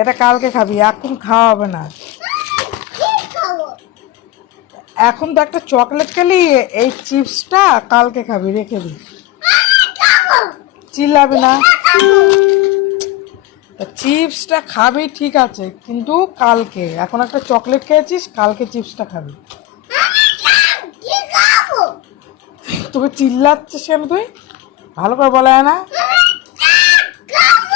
এটা কালকে খাবি, এখন খাওয়া হবে না। এখন তো একটা চকলেট খেলি, এই চিপসটা কালকে খাবি, রেখে দি চিল্লাবি না? চিপসটা খাবি, ঠিক আছে, কিন্তু কালকে। এখন একটা চকলেট খেয়েছিস, কালকে চিপসটা খাবি। তোকে চিল্লাচ্ছিস কেন তুই? ভালো করে বলা না।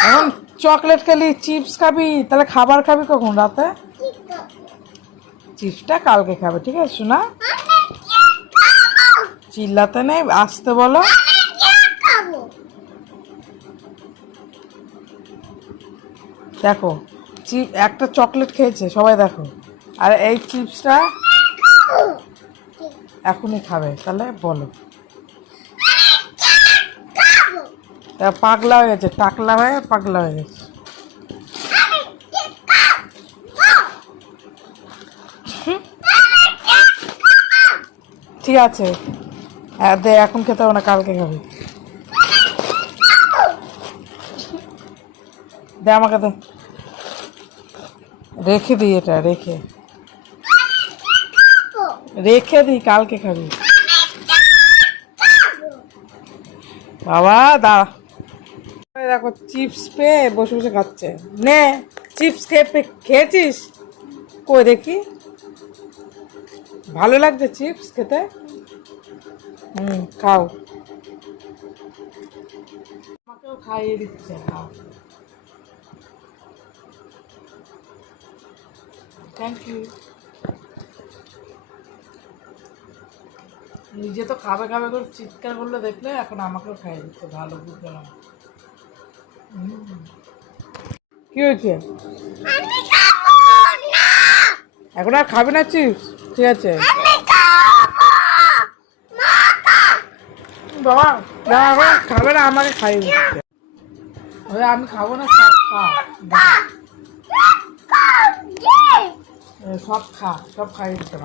এখন চকলেট খেলি, চিপস খাবি, তাহলে খাবার খাবি কখন রাতে? চিপসটা কালকে খাবে, ঠিক আছে শোনা চিল্লাতে নেই, আসতে বলো। দেখো, চিপ, একটা চকলেট খেয়েছে, সবাই দেখো। আর এই চিপসটা এখনই খাবে, তাহলে বলো খাব তা পাগলা হয়ে গেছে, টাকলা হয়ে পাগলা হয়ে গেছে। ঠিক আছে দে, এখন খেতে হবে না, কালকে খাবি। দে আমাকে দে। রেখে দিই এটা, রেখে। রেখে দিই, কালকে খাবি। বাবা, দাঁড়া। দেখো, চিপস পেয়ে বসে বসে খাচ্ছে। নে, চিপস খেয়ে খেয়েছিস? কই দেখি। ভালো লাগছে চিপস খেতে? হুম, খাও। আমাকেও খাইয়ে দিচ্ছে, খাও। থ্যাংক ইউ নিজে তো খাবে খাবে করে চিৎকার করলে দেখলে এখন আমাকেও খাইয়ে দিচ্ছে, ভালো বুঝলাম। কি হয়েছে? এখন আর খাবি না চিপস? ঠিক আছে। বাবা না এখন খাবে না আমাকে খাইয়ে দিচ্ছে। আমি খাব না সব খা। সব খা। সব খাইয়ে দিতে